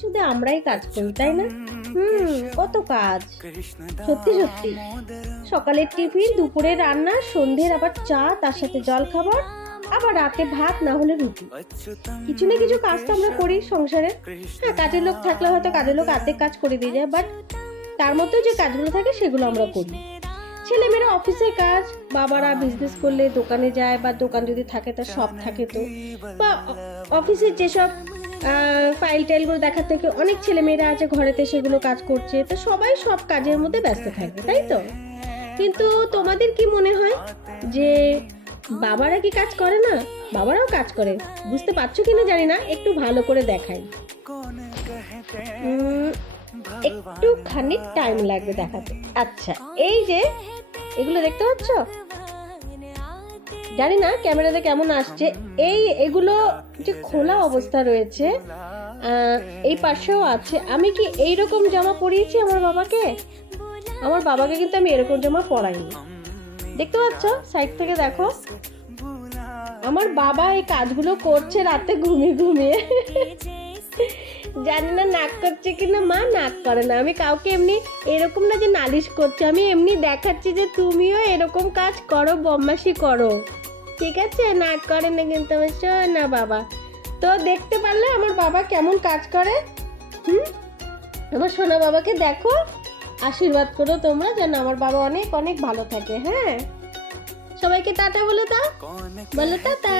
শুধু আমরাই কাজ করি, তাই না? কত কাজ, সত্যি সত্যি। সকালের টিফিন, দুপুরে রান্না, সন্ধ্যের আবার চা, তার সাথে জল খাবার, আবার রাতে ভাত না হলে রুটি। কিছু না কিছু কাজ তো আমরা করি সংসারে। হ্যাঁ, কাজের লোক থাকলে হয়তো কাজের লোক অর্ধেক কাজ করে দিয়ে যায়, বাট তার মধ্যে যে কাজগুলো থাকে সেগুলো আমরা করি। ছেলেমেয়েরা অফিসের কাজ, বাবারা বিজনেস করলে দোকানে যায়, বা দোকান যদি থাকে তার সব থাকে, তো বা অফিসের যেসব ফাইল টাইলগুলো দেখার থেকে অনেক ছেলেমেয়েরা আছে ঘরেতে, সেগুলো কাজ করছে। তো সবাই সব কাজের মধ্যে ব্যস্ত থাকে, তাই তো? কিন্তু তোমাদের কি মনে হয় যে বাবারা কি কাজ করে না? বাবারাও কাজ করে। বুঝতে পারছো কিনা জানি না, একটু ভালো করে দেখাই। একটুখানি টাইম লাগবে দেখাতে। আচ্ছা, এই যে এগুলো দেখতে পাচ্ছ, জানি না ক্যামেরাতে কেমন আসছে। এগুলো যে খোলা অবস্থা রয়েছে, এই পাশেও আছে। আমি কি এইরকম জামা পরিয়েছি আমার বাবাকে? আমার বাবাকে কিন্তু আমি এরকম জামা পরাইনি। দেখতে পাচ্ছ, সাইড থেকে দেখো। আমার বাবা এই কাজগুলো করছে রাতে ঘুমিয়ে ঘুমিয়ে। জানি না নাক করছে কিনা। মা নাক করে না। আমি কাউকে এমনি এরকম না যে নালিশ করছে, আমি এমনি দেখাচ্ছি যে তুমিও এরকম কাজ করো, বদমাশি করো, ঠিক আছে? নাক করে না কিন্তু আমার সোনা বাবা। তো দেখতে পারলে আমার বাবা কেমন কাজ করে। আমার সোনা বাবাকে দেখো, আশীর্বাদ করো তোমরা যেন আমার বাবা অনেক অনেক ভালো থাকে। হ্যাঁ, সবাইকে টাটা বলে দাও, বলো টাটা।